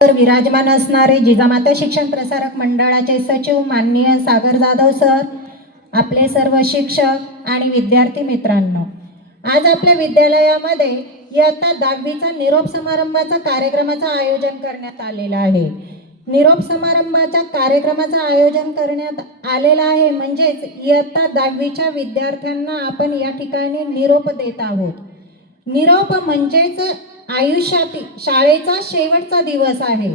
तर विराजमान असणारे जिजामाता शिक्षण प्रसारक मंडळाचे सचिव माननीय सागर जाधव सर, आपले सर्व शिक्षक आणि विद्यार्थी मित्रांनो, आज आपल्या विद्यालयामध्ये इयत्ता 10वीचा निरोप समारंभाचा कार्यक्रमाचं आयोजन करण्यात आलेलं आहे. निरोप समारंभाच्या कार्यक्रमाचं आयोजन करण्यात आलेलं आहे म्हणजेच इयत्ता 10वीच्या विद्यार्थ्यांना आपण या ठिकाणी निरोप देत आहोत. निरोप म्हणजेच आयुष्यातील शाळेचा शेवटचा दिवस आहे,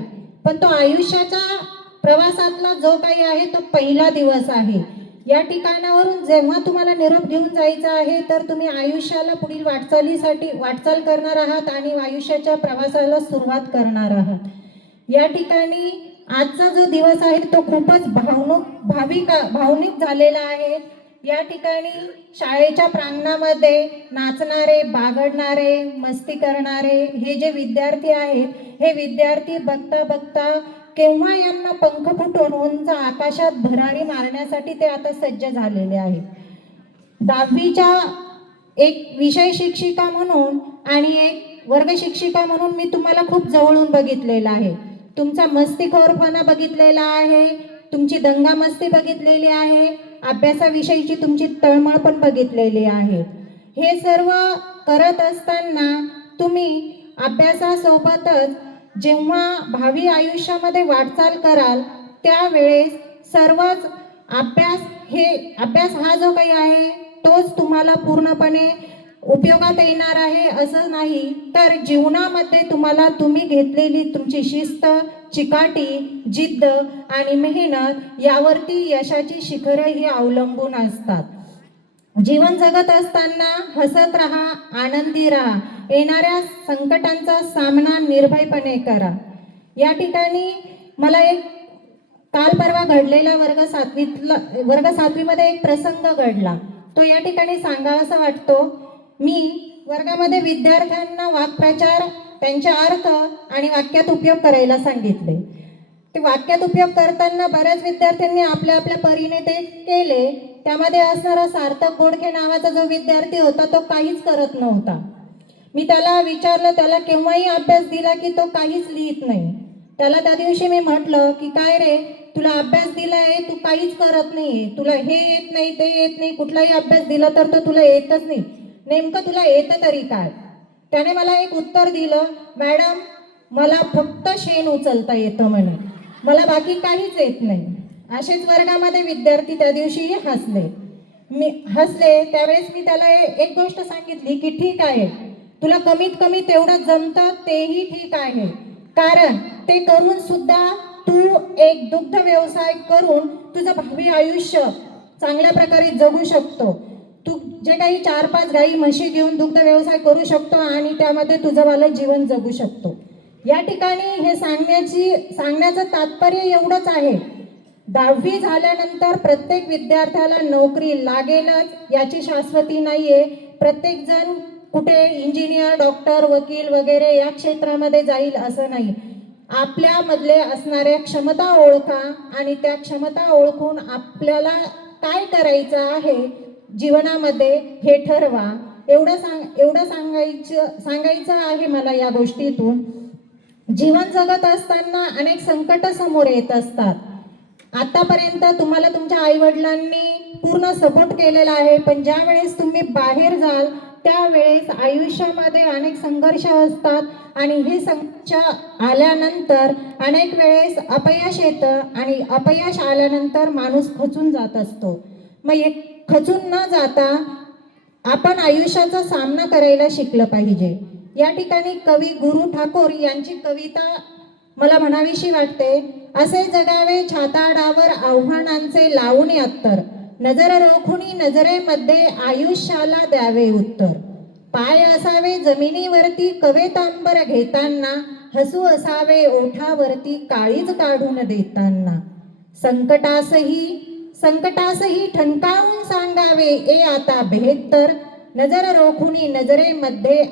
पण तो आयुष्याच्या प्रवासातला जो काही आहे तो पहिला दिवस आहे. या ठिकाणावरून जेव्हा तुम्हाला निरोप घेऊन जायचा आहे तर तुम्ही आयुष्याला पुढील वाटचाल करणार आहात आणि आयुष्याच्या प्रवासाला सुरुवात करणार आहात. या ठिकाणी आजचा जो दिवस आहे तो खूपच भावनिक झालेला आहे. या ठिकाणी शाळेच्या प्रांगणामध्ये नाचणारे, बागडणारे, मस्ती करणारे हे जे विद्यार्थी आहेत, हे विद्यार्थी बघता बघता केव्हा यांना पंख फुटून उंच आकाशात भरारी मारण्यासाठी ते आता सज्ज झालेले आहेत. 10वीच्या एक विषय शिक्षिका म्हणून आणि एक वर्ग शिक्षिका म्हणून मी तुम्हाला खूप जवळून बघितलेला आहे. तुमचा मस्तीखोरपणा बघितलेला आहे, तुमची दंगामस्ती बघितलेली आहे, अभ्यासाविषयीची तुमची तळमळ पण बघितलेली आहे. हे सर्व करत असताना तुम्ही अभ्यासासोबतच जेव्हा भावी आयुष्यामध्ये वाटचाल कराल त्यावेळेस सर्वच अभ्यास हा जो काही आहे तोच तुम्हाला पूर्णपणे उपयोगात येणार आहे असं नाही, तर जीवनामध्ये तुम्हाला तुम्ही घेतलेली तुमची शिस्त, चिकाटी, जिद्द आणि मेहनत यावरती यशाची शिखरं ही अवलंबून असतात. जीवन जगत असताना हसत राहा, आनंदी राहा, येणाऱ्या संकटांचा सामना निर्भयपणे करा. या ठिकाणी मला एक काल परवा घडलेला वर्ग 7वीमध्ये एक प्रसंग घडला, तो या ठिकाणी सांगावासा वाटतो. मी वर्गामध्ये विद्यार्थ्यांना वाक्प्रचार, त्यांचे अर्थ आणि वाक्यात उपयोग करायला सांगितले. ते वाक्यात उपयोग करताना बऱ्याच विद्यार्थ्यांनी आपल्या आपल्या परीने ते केले. त्यामध्ये असणारा सार्थक गोडखे नावाचा जो विद्यार्थी होता तो काहीच करत नव्हता. मी त्याला विचारलं, त्याला केव्हाही अभ्यास दिला की तो काहीच लिहित नाही. त्याला त्या दिवशी मी म्हटलं की काय रे, तुला अभ्यास दिलाय, तू काहीच करत नाही, तुला हे येत नाही, ते येत नाही, कुठलाही अभ्यास दिला तर तो तुला येतच नाही, नेमकं तुला येतं तरी काय? त्याने मला एक उत्तर दिलं, मॅडम मला फक्त शेण उचलता येतं म्हणे, मला बाकी काहीच येत नाही. असेच वर्गामध्ये विद्यार्थी त्या दिवशी हसले. त्यावेळेस मी त्याला एक गोष्ट सांगितली की ठीक आहे, तुला कमीत कमी तेवढं जमतं तेही ठीक आहे, कारण ते करून सुद्धा तू एक दुग्ध व्यवसाय करून तुझं भावी आयुष्य चांगल्या प्रकारे जगू शकतो. तू जे काही 4-5 गाई म्हशी घेऊन दुग्ध व्यवसाय करू शकतो आणि त्यामध्ये तुझं वालं जीवन जगू शकतो. या ठिकाणी हे सांगण्याचं तात्पर्य एवढंच आहे, 10वी झाल्यानंतर प्रत्येक विद्यार्थ्याला नोकरी लागेलच याची शाश्वती नाहीये. प्रत्येक जण कुठे इंजिनियर, डॉक्टर, वकील वगैरे या क्षेत्रामध्ये जाईल असं नाही. आपल्यामधले असणाऱ्या क्षमता ओळखा आणि त्या क्षमता ओळखून आपल्याला काय करायचं आहे जीवनामध्ये हे ठरवा. एवढं सांगायचं आहे मला या गोष्टीतून. जीवन जगत असताना अनेक संकट समोर येत असतात. आतापर्यंत तुम्हाला तुमच्या आई-वडिलांनी पूर्ण सपोर्ट केलेला आहे, पण ज्या वेळेस तुम्ही बाहेर जाल त्यावेळेस आयुष्यामध्ये अनेक संघर्ष असतात आणि हे संघर्ष आल्यानंतर अनेक वेळेस अपयश येतं आणि अपयश आल्यानंतर माणूस खचून जात असतो. मग खचून न जाता आपण आयुष्याचा सामना करायला शिकलं पाहिजे. या ठिकाणी कवी गुरु ठाकूर यांची कविता मला म्हणावीशी वाटते. असे जगावे छाताडावर आव्हानांचे लावून अत्तर, नजर रोखुनी नजरेमध्ये आयुष्याला द्यावे उत्तर. पाय असावे जमिनीवरती कवेतांबर घेताना, हसू असावे ओठावरती काळीज काढून देताना. संकटासही ठणकावून सांगावे ए आता बेहत्तर, नजर रोखुनी नजरेमध्ये